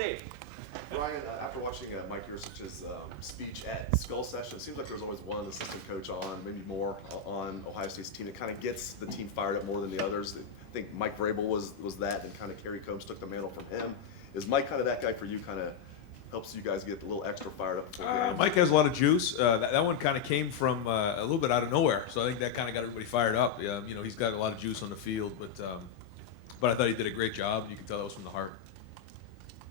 Dave. Ryan, after watching Mike Yursich's speech at Skull Session, it seems like there's always one assistant coach on, maybe more, on Ohio State's team that kind of gets the team fired up more than the others. I think Mike Vrabel was that, and kind of Kerry Combs took the mantle from him. Is Mike kind of that guy for you, kind of helps you guys get a little extra fired up before games? Mike has a lot of juice. That one kind of came from a little bit out of nowhere, so I think that kind of got everybody fired up. He's got a lot of juice on the field, but I thought he did a great job. You can tell that was from the heart.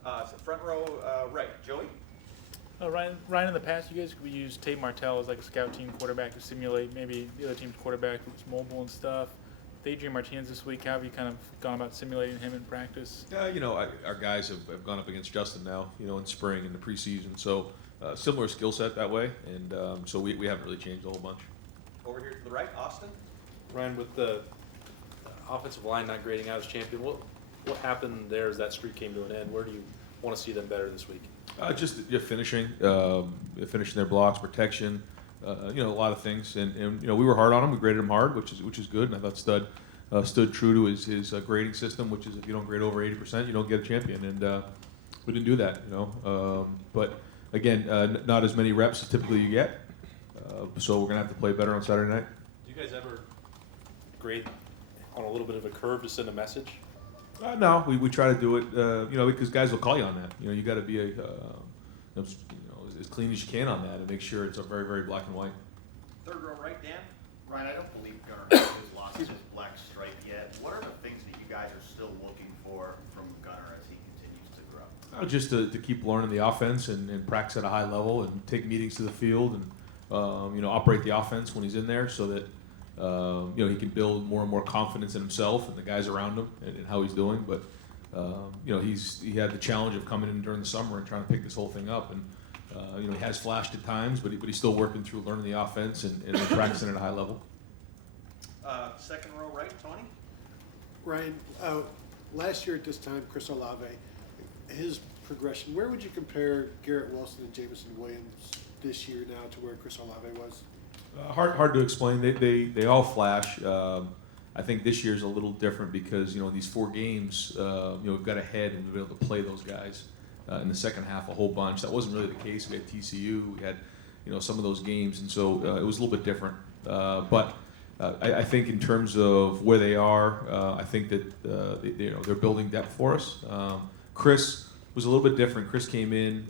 So front row right, Joey. Ryan, in the past, you guys could use Tate Martell as like a scout team quarterback to simulate maybe the other team's quarterback who's mobile and stuff. With Adrian Martinez this week, how have you kind of gone about simulating him in practice? Our guys have gone up against Justin now, in spring and the preseason. So similar skill set that way, and so we haven't really changed a whole bunch. Over here to the right, Austin. Ryan, with the offensive line not grading out as champion, what happened there as that streak came to an end? Where do you want to see them better this week? Just finishing their blocks, protection, a lot of things, and we were hard on him. We graded him hard, which is good. And I thought Stud stood true to his grading system, which is if you don't grade over 80%, you don't get a champion, and we didn't do that. But again, not as many reps as typically you get, so we're gonna have to play better on Saturday night. Do you guys ever grade on a little bit of a curve to send a message? No, we try to do it, because guys will call you on that. You got to be as clean as you can on that and make sure it's a very, very black and white. Third row right, Dan. Ryan, I don't believe Gunnar has lost his black stripe yet. What are the things that you guys are still looking for from Gunnar as he continues to grow? Just to keep learning the offense and practice at a high level and take meetings to the field and operate the offense when he's in there so that he can build more and more confidence in himself and the guys around him and how he's doing. But he had the challenge of coming in during the summer and trying to pick this whole thing up. And he has flashed at times, but he's still working through learning the offense and practicing at a high level. Second row right, Tony. Ryan, last year at this time, Chris Olave, his progression, where would you compare Garrett Wilson and Jameson Williams this year now to where Chris Olave was? Hard to explain. They all flash. I think this year's a little different because these 4 games, we've got ahead and we've been able to play those guys in the second half a whole bunch. That wasn't really the case. We had TCU, we had some of those games, and so it was a little bit different. But I think in terms of where they are, I think that they're building depth for us. Chris was a little bit different. Chris came in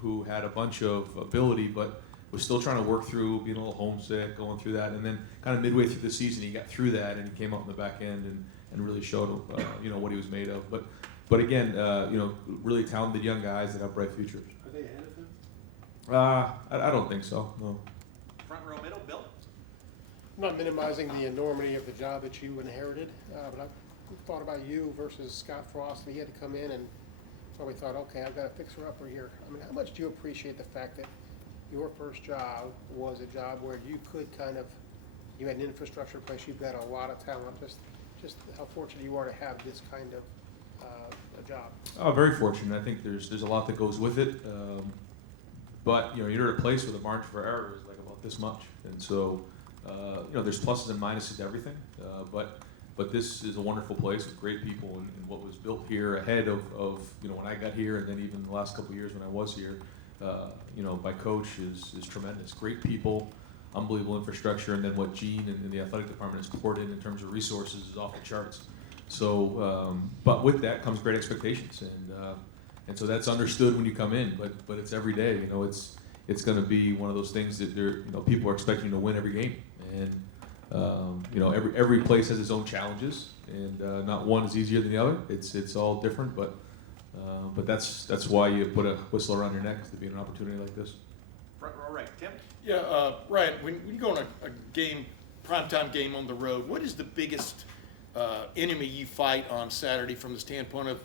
who had a bunch of ability, but was still trying to work through being a little homesick, going through that, and then kind of midway through the season he got through that and he came up in the back end and really showed what he was made of. But again, really talented young guys that have bright futures. Are they ahead of him? I don't think so. No. Front row middle, Bill. I'm not minimizing the enormity of the job that you inherited, but I thought about you versus Scott Frost, and he had to come in, and so we thought, okay, I've got a fixer-upper here. I mean, how much do you appreciate the fact that your first job was a job where you could you had an infrastructure in place, you've got a lot of talent, just how fortunate you are to have this kind of a job? Oh, very fortunate. I think there's a lot that goes with it, but you're at a place where the margin for error is like about this much, and so there's pluses and minuses to everything, but this is a wonderful place with great people and what was built here ahead of when I got here, and then even the last couple of years when I was here. By coach is tremendous. Great people, unbelievable infrastructure, and then what Gene and the athletic department has poured in terms of resources is off the charts. So, but with that comes great expectations, and so that's understood when you come in. But it's every day. It's going to be one of those things that people are expecting to win every game, and every place has its own challenges, and not one is easier than the other. It's all different, but that's why you put a whistle around your neck, to be an opportunity like this. Front row right, Tim. Yeah, Ryan, when you go on a game, primetime game on the road, what is the biggest enemy you fight on Saturday from the standpoint of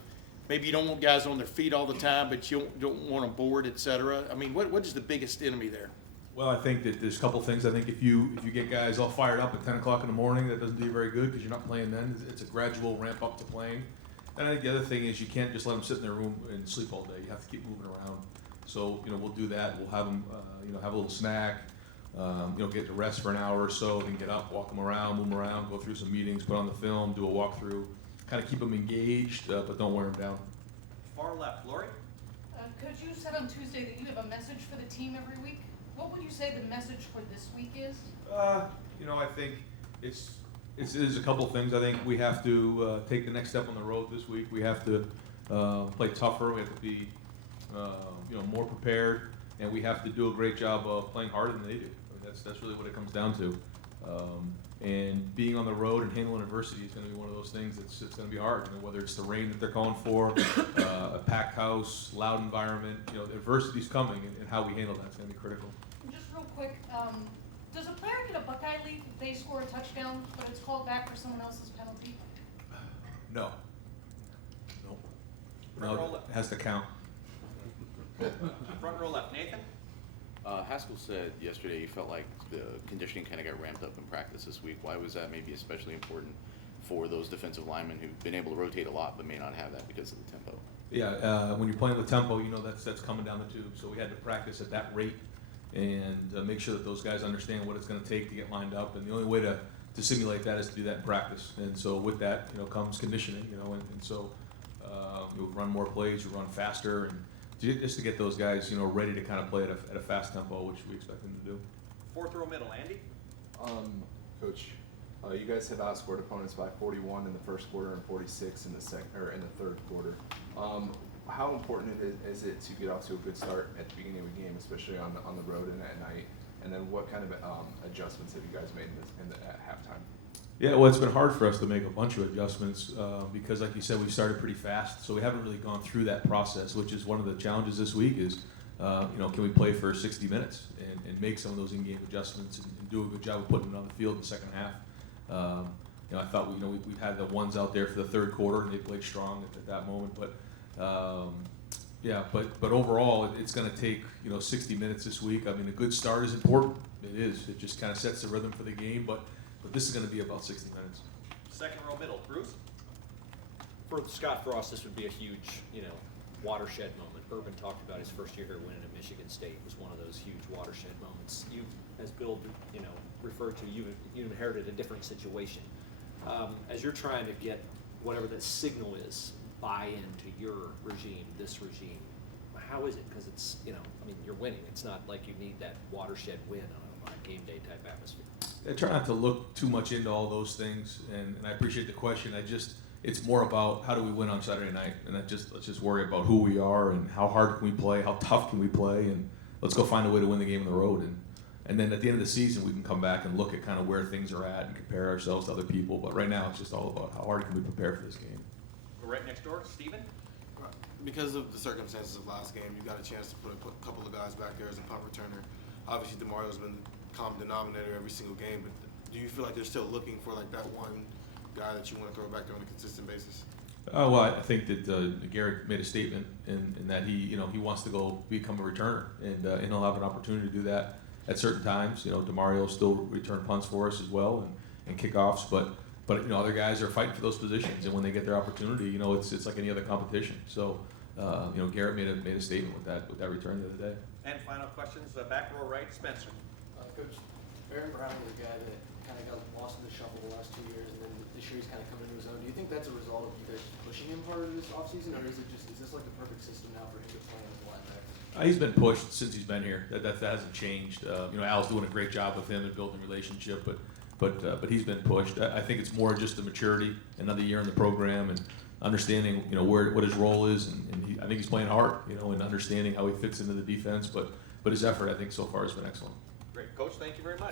maybe you don't want guys on their feet all the time, but you don't want them bored, et cetera? I mean, what is the biggest enemy there? Well, I think that there's a couple things. I think if you get guys all fired up at 10 o'clock in the morning, that doesn't do you very good because you're not playing then. It's a gradual ramp up to playing. And I think the other thing is you can't just let them sit in their room and sleep all day. You have to keep moving around. So we'll do that. We'll have them have a little snack, get to rest for an hour or so, then get up, walk them around, move them around, go through some meetings, put on the film, do a walkthrough, kind of keep them engaged, but don't wear them down. far left. Lori? Coach, you said on Tuesday that you have a message for the team every week. What would you say the message for this week is? I think there's a couple of things. I think we have to take the next step on the road this week. We have to play tougher. We have to be more prepared, and we have to do a great job of playing harder than they do. I mean, that's really what it comes down to. And being on the road and handling adversity is going to be one of those things that's going to be hard. Whether it's the rain that they're calling for, a packed house, loud environment, the adversity's coming, and how we handle that's going to be critical. Just real quick, does a player get a Buckeye leave if they score a touchdown, but it's called back for someone else's penalty? No. No, it has to count. Front row left. Nathan? Haskell said yesterday he felt like the conditioning kind of got ramped up in practice this week. Why was that maybe especially important for those defensive linemen who've been able to rotate a lot but may not have that because of the tempo? Yeah, when you're playing with tempo, that's coming down the tube. So we had to practice at that rate and make sure that those guys understand what it's going to take to get lined up. And the only way to simulate that is to do that in practice. And so with that, comes conditioning. And so you'll run more plays, you'll run faster, and just to get those guys, ready to kind of play at a fast tempo, which we expect them to do. Fourth row middle. Andy? Coach, you guys have outscored opponents by 41 in the first quarter and 46 in the third quarter. How important is it to get off to a good start at the beginning of a game, especially on the road and at night? And then what kind of adjustments have you guys made at halftime? Yeah, well, it's been hard for us to make a bunch of adjustments because, like you said, we started pretty fast, so we haven't really gone through that process, which is one of the challenges this week is, can we play for 60 minutes and make some of those in-game adjustments and do a good job of putting it on the field in the second half. I thought we had the ones out there for the third quarter, and they played strong at that moment, but overall, it's going to take 60 minutes this week. I mean, a good start is important. It is. It just kind of sets the rhythm for the game, but this is going to be about 60 minutes. Second row middle. Bruce? For Scott Frost, this would be a huge, watershed moment. Urban talked about his first year here winning at Michigan State was one of those huge watershed moments. You, as Bill, referred to, you inherited a different situation. As you're trying to get whatever that signal is, buy into your regime, this regime, how is it? Because it's, you're winning. It's not like you need that watershed win on a game day type atmosphere. I try not to look too much into all those things, and I appreciate the question. It's more about how do we win on Saturday night, and let's just worry about who we are and how hard can we play, how tough can we play, and let's go find a way to win the game on the road. And then at the end of the season, we can come back and look at kind of where things are at and compare ourselves to other people. But right now, it's just all about how hard can we prepare for this game. Go right next door. Stephen? Because of the circumstances of last game, you got a chance to put a couple of guys back there as a punt returner. Obviously, DeMario's been the common denominator every single game, but do you feel like they're still looking for like that one guy that you want to throw back there on a consistent basis? Well, I think that Garrett made a statement in that he wants to go become a returner, and he'll have an opportunity to do that at certain times. DeMario will still return punts for us as well and kickoffs, but other guys are fighting for those positions, and when they get their opportunity, it's like any other competition. So Garrett made a statement with that return the other day. And final questions. Back row right. Spencer? Coach, Baron Brown was a guy that kind of got lost in the shuffle the last 2 years, and then this year he's kind of coming into his own. Do you think that's a result of you guys pushing him harder this offseason, or is this like the perfect system now for him to play as a linebacker? He's been pushed since he's been here. That hasn't changed. Al's doing a great job with him and building a relationship, but he's been pushed. I think it's more just the maturity, another year in the program, and understanding what his role is, and I think he's playing hard, and understanding how he fits into the defense. But his effort, I think, so far has been excellent. Great. Coach, thank you very much.